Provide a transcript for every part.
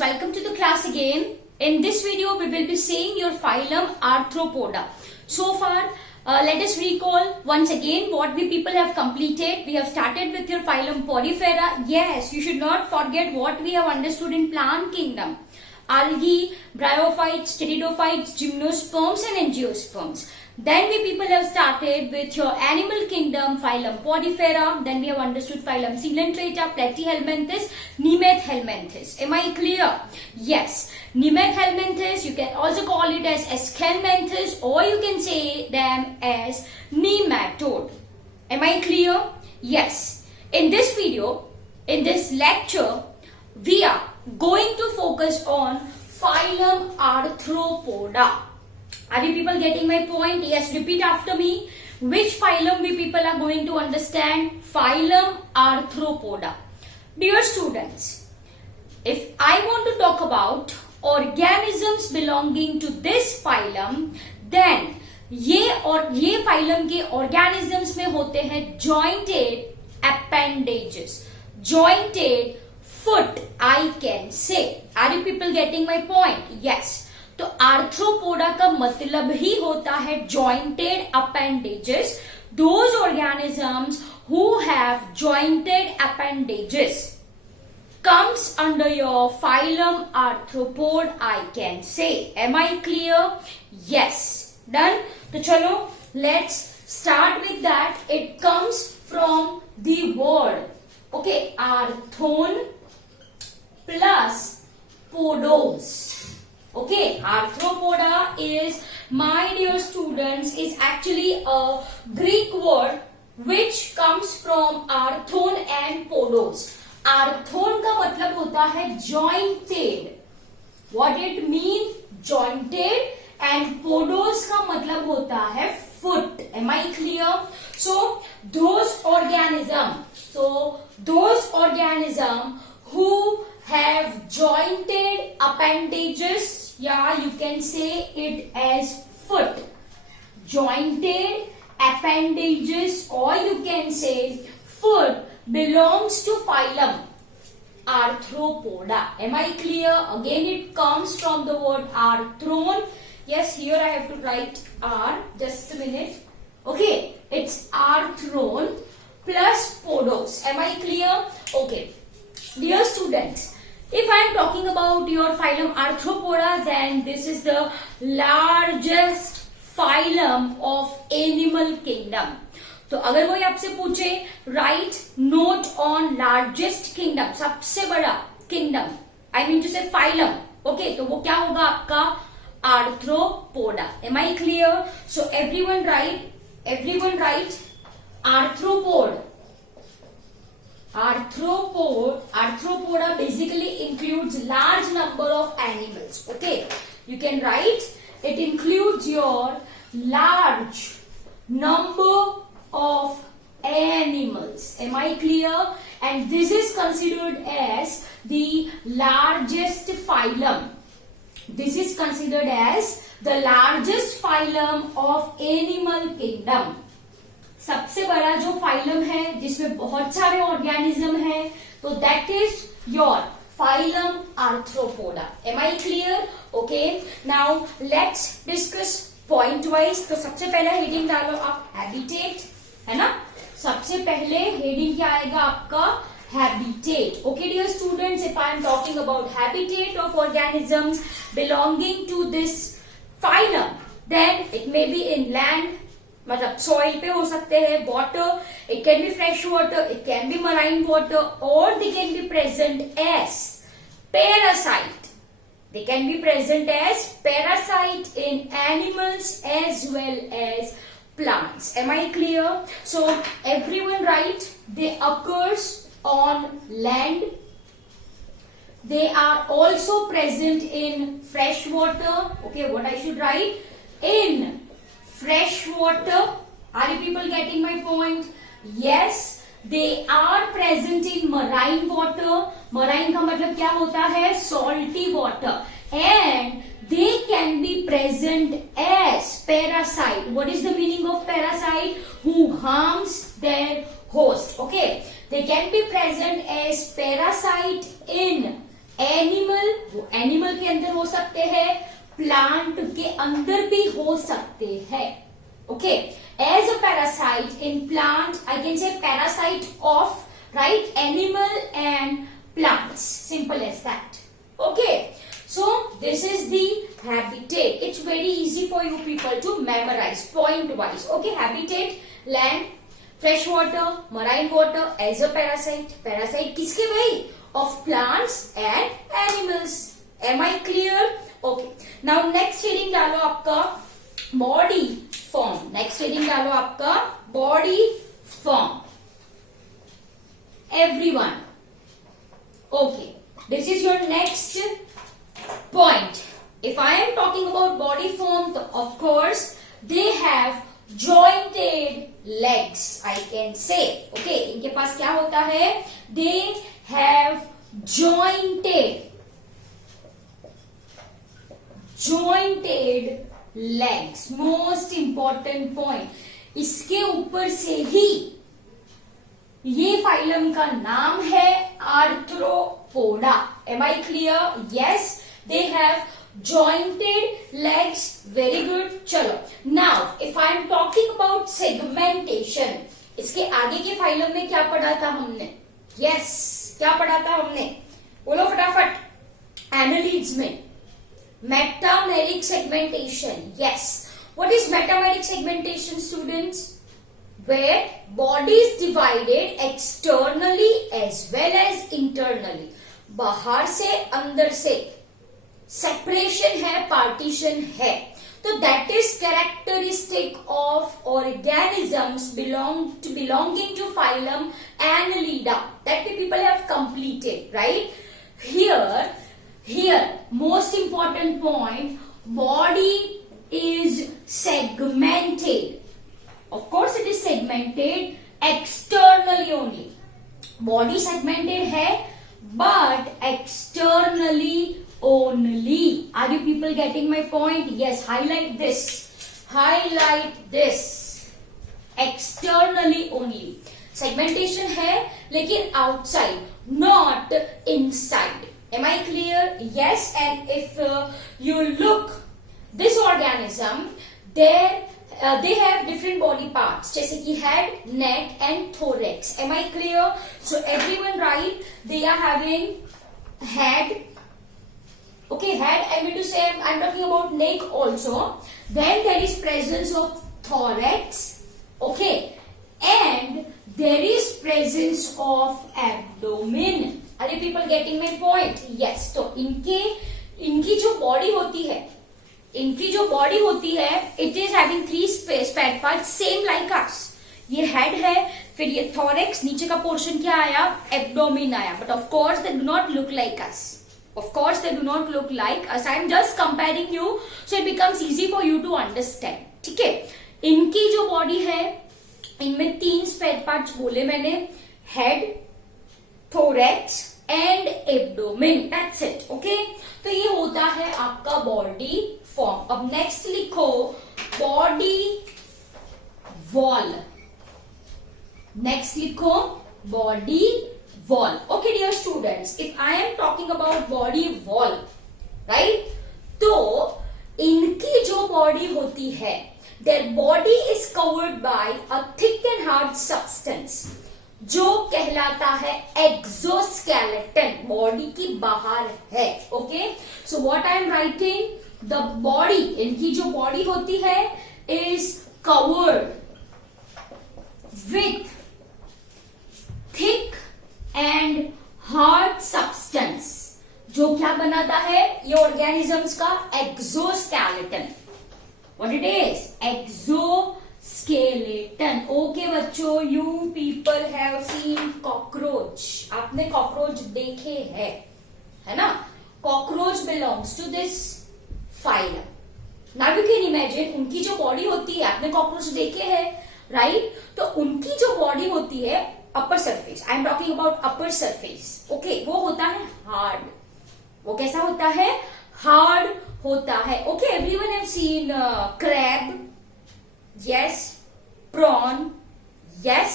welcome to the class again. In this video, we will be seeing your phylum Arthropoda. So far, let us recall once again what we people have completed. We have started with your phylum Porifera. Yes, you should not forget what we have understood in plant kingdom. Algae, bryophytes, pteridophytes, gymnosperms and angiosperms. Then we people have started with your animal kingdom, phylum Porifera. Then we have understood phylum Coelenterata, Platyhelminthes, Nemathelminthes. Am I clear? Yes. Nemathelminthes, you can also call it as Aschelminthes, or you can say them as nematode. Am I clear? Yes. In this video, in this lecture, we are going to focus on phylum Arthropoda. Are you people getting my point? Yes, repeat after me. Which phylum we people are going to understand? Phylum Arthropoda. Dear students, if I want to talk about organisms belonging to this phylum, then ये phylum के organisms में होते हैं jointed appendages, jointed foot, I can say. Are you people getting my point? Yes. तो arthropoda का मतलब ही होता है jointed appendages, those organisms who have jointed appendages comes under your phylum Arthropod, I can say. Am I clear? Yes. Done? तो चलो, let's start with that. It comes from the word, okay, arthon plus podos. Okay, Arthropoda is, my dear students, is actually a Greek word which comes from arthon and podos. Arthon का मतलब होता है jointed. What it mean? Jointed. And podos का मतलब होता है foot. Am I clear? So those organism who have jointed appendages, yeah, you can say it as foot. Jointed appendages, or you can say foot, belongs to phylum Arthropoda. Am I clear? Again, it comes from the word arthron. Yes, here I have to write R. Just a minute. Okay, it's arthron plus podos. Am I clear? Okay. Dear students, if I am talking about your phylum Arthropoda, then this is the largest phylum of animal kingdom. तो अगर कोई आपसे पूछे write note on largest kingdom, सबसे बड़ा kingdom, I mean to say phylum, okay, तो वो क्या होगा आपका Arthropoda. Am I clear? So everyone write arthropod. Arthropoda basically includes large number of animals. Okay, you can write it includes your large number of animals. Am I clear? And this is considered as the largest phylum. This is considered as the largest phylum of animal kingdom. सबसे बड़ा जो phylum है जिसमें बहुत सारे organism है, तो that is your phylum Arthropoda. Am I clear? Okay, now let's discuss point wise. तो सबसे पहले हेडिंग डालो आप हैबिटेट, है ना. सबसे पहले हेडिंग क्या आएगा आपका? Habitat. Okay dear students, if I am talking about habitat of organisms belonging to this phylum, then it may be in land, मतलब सॉइल पे हो सकते हैं, water, it can be fresh water, it can be marine water, और they can be present as parasite. They can be present as parasite in animals as well as plants. Am I clear? So everyone write, they occurs on land. They are also present in fresh water. Okay, what I should write? In fresh water. Are you people getting my point? Yes, they are present in marine water. Marine का मतलब क्या होता है? Salty water. And they can be present as parasite. What is the meaning of parasite? Who harms their host. Okay, they can be present as parasite in animal, वो animal के अंदर हो सकते हैं, प्लांट के अंदर भी हो सकते हैं. Okay, as a parasite in plant I can say parasite of right animal and plants, simple as that. Okay, so this is the habitat. It's very easy for you people to memorize point wise. Okay, habitat, land, fresh water, marine water as a parasite. Parasite किसके भाई? Of plants and animals. Am I clear? Okay. Now next heading डालो आपका body form. Next heading डालो आपका body form. Everyone. Okay. This is your next point. If I am talking about body form, of course they have jointed legs, I can say. Okay, इनके पास क्या होता है? They have jointed legs. Most important point. इसके ऊपर से ही ये phylum का नाम है arthropoda. Am I clear? Yes. They have jointed legs. Very good. चलो. Now, if I am talking about segmentation, इसके आगे के फाइलम में क्या पढ़ा था हमने? Yes, क्या पढ़ा था हमने? बोलो फटाफट. Annelids में metameric segmentation. Yes. What is metameric segmentation, students? Where body is divided externally as well as internally. बाहर से अंदर से सेपरेशन है, पार्टीशन है. तो that is characteristic of organisms belonging to phylum Annelida that we people have completed, right? Here most important point, body is segmented. Of course it is segmented externally only. Body segmented है but externally only. Are you people getting my point? Yes, highlight this. Highlight this. Externally only. Segmentation है लेकिन outside, not inside. Am I clear? Yes. And if you look this organism, they have different body parts जैसे कि head, neck and thorax. Am I clear? So everyone write they are having head. Okay, head. I mean to say I'm talking about neck also. Then there is presence of thorax. Okay, and there is presence of abdomen. Are you people getting my point? Yes. तो इनकी जो body होती है it is having 3 spare part same like us. ये head है, फिर ये thorax, नीचे का पोर्शन क्या आया? एब्डोमिन आया. But of course they do not look like us. Of course they do not look like us. I am just comparing you so it becomes easy for you to understand. ठीक है, इनकी जो body है इनमें 3 spare parts बोले मैंने, head, thorax and abdomen. That's it. Okay, तो ये होता है आपका बॉडी फॉर्म. अब नेक्स्ट लिखो बॉडी वॉल. नेक्स्ट लिखो body wall. Okay dear students, if I am talking about body wall, right, तो इनकी जो बॉडी होती है, their body is covered by a thick and hard substance जो कहलाता है exoskeleton. बॉडी की बाहर है. Okay, so what I am writing, the body, इनकी जो बॉडी होती है is covered with thick and hard substance जो क्या बनाता है ये ऑर्गेनिजम्स का? Exoskeleton. What it is? Exoskeleton. Okay बच्चों, you people have seen cockroach. आपने कॉकरोच देखे हैं, है ना? Cockroach belongs to this phylum. Now you can imagine उनकी जो बॉडी होती है, आपने कॉकरोच देखे हैं, राइट? तो उनकी जो बॉडी होती है upper surface, I am talking about upper surface. Okay, वो होता है हार्ड. वो कैसा होता है? हार्ड होता है. Okay, everyone have seen crab. Yes. Prawn. Yes.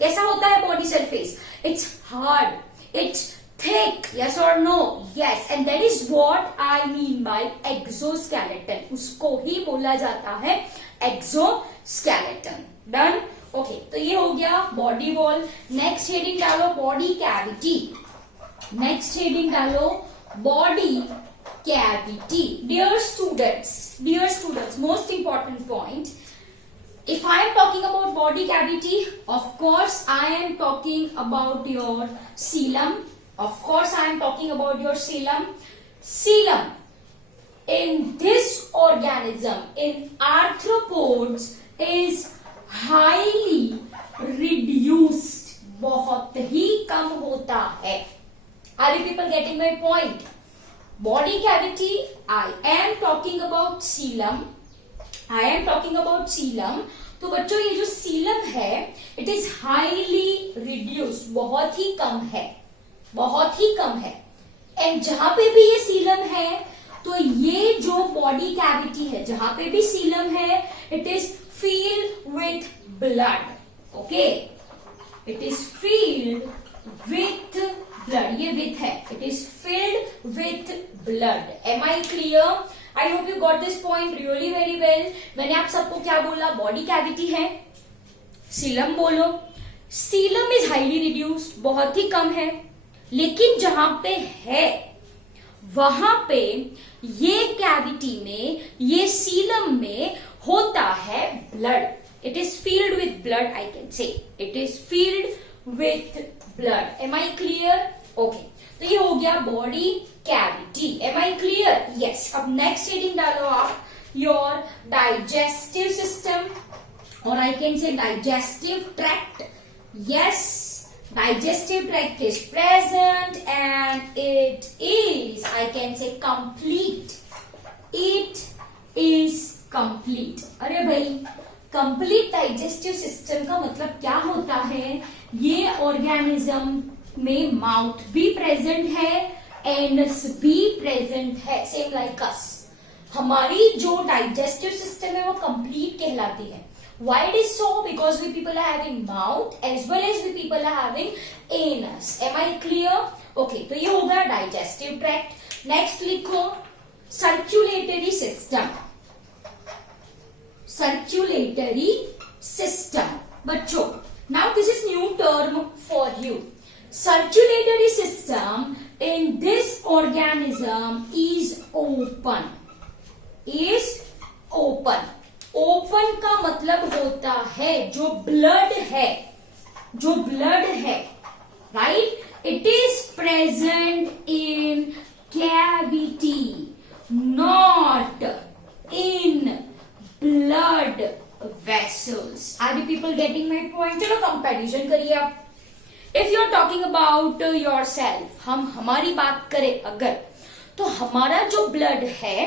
कैसा होता है body surface? It's hard, it's thick, yes or no? Yes, and that is what I mean by exoskeleton. उसको ही बोला जाता है exoskeleton. Done? Okay, तो ये हो गया body wall. Next heading डालो body cavity. Next heading डालो body cavity. Dear students, most important point. If I am talking about body cavity, of course I am talking about your coelom. Of course I am talking about your coelom. Coelom in this organism, in arthropods, is highly reduced. बहुत ही कम होता है. Are you people getting my point? Body cavity, I am talking about coelom. तो बच्चों ये जो सीलम है it is highly reduced, बहुत ही कम है. एंड जहां पे भी ये सीलम है तो ये जो बॉडी कैविटी है जहां पे भी सीलम है it is filled with blood. Okay, it is filled with blood. ये विथ है, it is filled with blood. Am I clear? I hope you got this point really very well. मैंने आप सबको क्या बोला? बॉडी कैविटी है, सीलम बोलो. Seelam is highly reduced, बहुत ही कम है. लेकिन जहां पे है वहां पे ये कैविटी में, ये सीलम में होता है blood. It is filled with blood. I can say it is filled with blood. Am I clear? Okay, तो ये हो गया body cavity. Am I clear? Yes. अब नेक्स्ट हेडिंग डालो आप योर डाइजेस्टिव सिस्टम, और I can say digestive tract. Yes, digestive tract is present and it is, I can say, complete. It is complete. अरे भाई, complete digestive system का मतलब क्या होता है? ये organism में mouth भी present है, anus भी present है, same like us. हमारी जो digestive system है वो complete कहलाती है. Why it is so? Because we people are having mouth as well as we people are having anus. Am I clear? Okay, तो ये होगा digestive tract. Next लिखो circulatory system. Circulatory system. बच्चों, now this is new term for you. Circulatory system in this organism is open. Is open. Open का मतलब होता है जो ब्लड है, right? It is present in cavity, not in blood vessels. Are you people getting my point? चलो comparison करिए आप. If you are talking about your yourself हमारी बात करें अगर, तो हमारा जो ब्लड है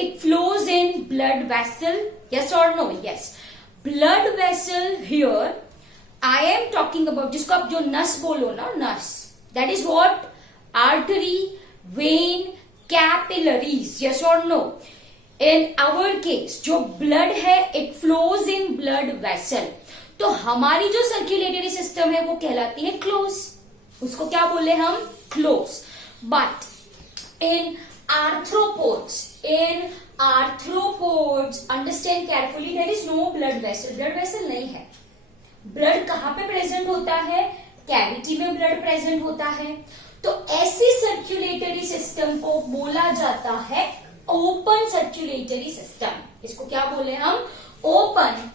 it flows in blood vessel, yes or no? Yes, blood vessel here I am talking about, जिसको आप जो नस बोलो ना, नस, that is what? Artery, vein, capillaries, yes or no? In our case जो blood है it flows in blood vessel. तो हमारी जो सर्कुलेटरी सिस्टम है वो कहलाती है क्लोज. उसको क्या बोले हम? Close. But in arthropods, understand carefully, there is no blood vessel. blood vessel नहीं है. ब्लड कहाँ पे प्रेजेंट होता है? कैविटी में ब्लड प्रेजेंट होता है. तो ऐसी सर्कुलेटरी सिस्टम को बोला जाता है ओपन सर्कुलेटरी सिस्टम. इसको क्या बोले हम? Open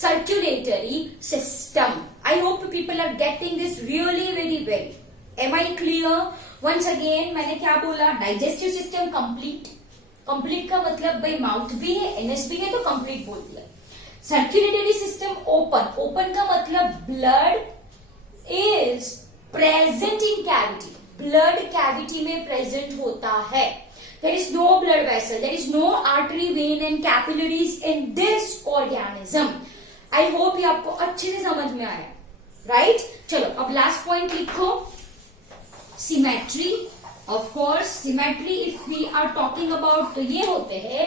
circulatory system. I hope people are getting this really very well. Am I clear? Once again मैंने क्या बोला? Digestive system complete. कंप्लीट का मतलब भाई माउथ भी है, एनएस भी है, तो कंप्लीट बोल दिया. Circulatory system open. ओपन का मतलब blood is present in cavity. Blood cavity में प्रेजेंट होता है. There is no blood vessel, there is no artery, vein and capillaries in this organism. I hope ये आपको अच्छे से समझ में आया, राइट? चलो अब लास्ट पॉइंट लिखो. Symmetry. Of course symmetry, if we are talking about, तो ये होते हैं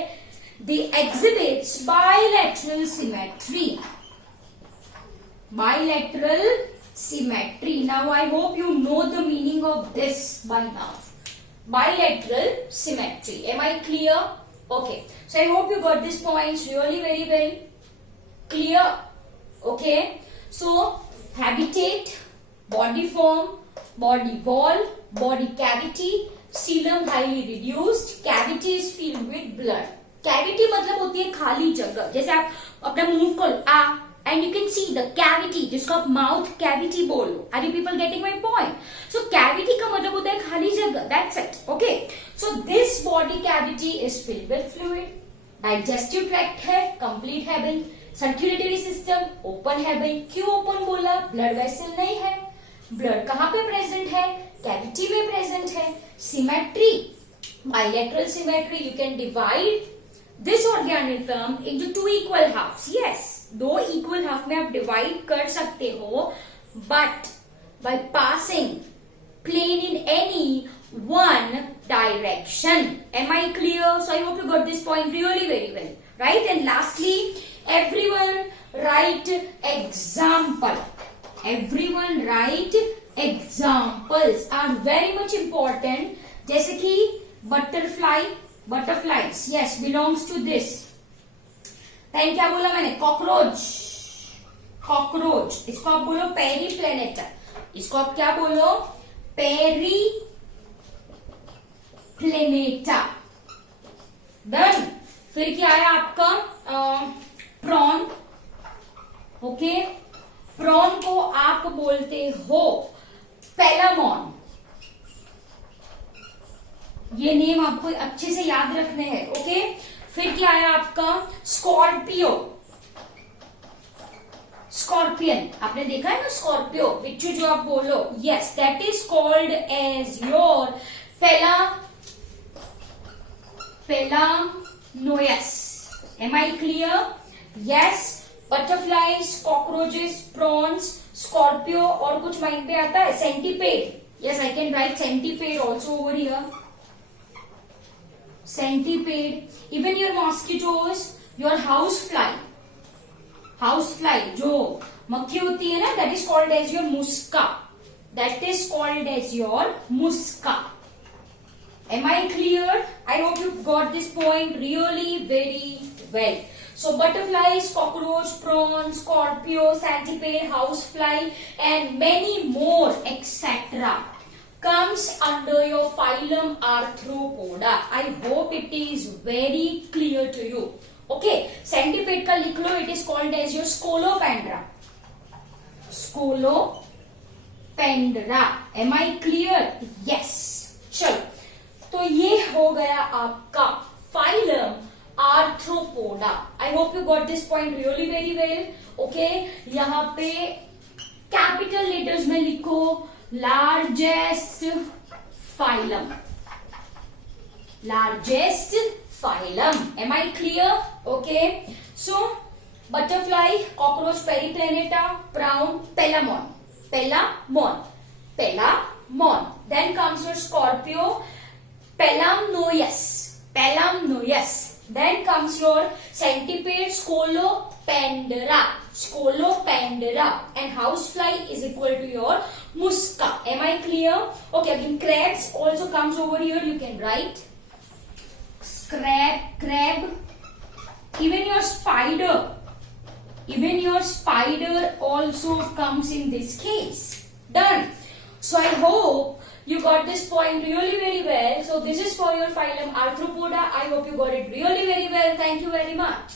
the exhibits bilateral symmetry. Bilateral symmetry. Now I hope you know the meaning of this by now. Bilateral symmetry. Am I clear? Okay. So I hope you got these points really very well. Clear? Okay. So habitat, body form, body wall, body cavity, coelom highly reduced, cavity is filled with blood. Cavity मतलब होती है खाली जगह. जैसे आप अपना मुंह खोलो आ and you can see the cavity जिसको आप mouth cavity बोलो. Are you people getting my point? So cavity का मतलब होता है खाली जगह. That's it. Okay. So this body cavity is filled with fluid. Digestive tract है complete है भाई. Circulatory system open है भाई. क्यों open बोला? Blood vessel नहीं है. Blood कहाँ पे present है? Cavity में present है. Symmetry, bilateral symmetry. You can divide this organism into two equal halves. Yes. दो इक्वल हाफ में आप डिवाइड कर सकते हो, but by passing plane in any one direction. Am I clear? So I hope you got this point really very well, right? And lastly, everyone write example. Everyone write examples are very much important. जैसे कि butterfly, butterflies yes belongs to this. Then क्या बोला मैंने? Cockroach, cockroach. इसको आप बोलो Periplaneta. इसको आप क्या बोलो? पेरी प्लेनेटा. डन. फिर क्या आया आपका? प्रॉन. ओके. प्रॉन को आप बोलते हो पेलामोन. ये नेम आपको अच्छे से याद रखने हैं. ओके. फिर क्या आया आपका? Scorpio, scorpion. आपने देखा है ना स्कॉर्पियो, बिच्छू जो आप बोलो. Yes, that is called as your Palamnaeus. Am I clear? Yes. Butterflies, cockroaches, prawns, scorpio. और कुछ माइंड पे आता है? Centipede. Yes, I can write centipede also over here. Centipede, even your mosquitoes, your housefly, housefly जो मक्खी होती है ना, that is called as your musca. That is called as your musca. Am I clear? I hope you got this point really very well. So butterflies, cockroach, prawn, scorpio, centipede, housefly, and many more, etc. comes under your phylum Arthropoda. I hope it is very clear to you. Okay, centipede का लिख लो. It is called as your Scolopendra. Scolopendra. Am I clear? Yes. चलो, तो ये हो गया आपका phylum Arthropoda. I hope you got this point really very well. Okay, यहाँ पे capital letters में लिखो largest phylum. Largest phylum. Am I clear? Okay. So butterfly, cockroach, periplaneta, prawn, pelamon. Pelamon. Pelamon. Then comes your scorpio, pelamnoius. Pelamnoius. Then comes your centipede, Scolopendra. Scolopendra. And housefly is equal to your musca. Am I clear? Okay, again crabs also comes over here. You can write crab. Even your spider also comes in this case. Done. So I hope you got this point really very well. So this is for your phylum Arthropoda. I hope you got it really very well. Thank you very much.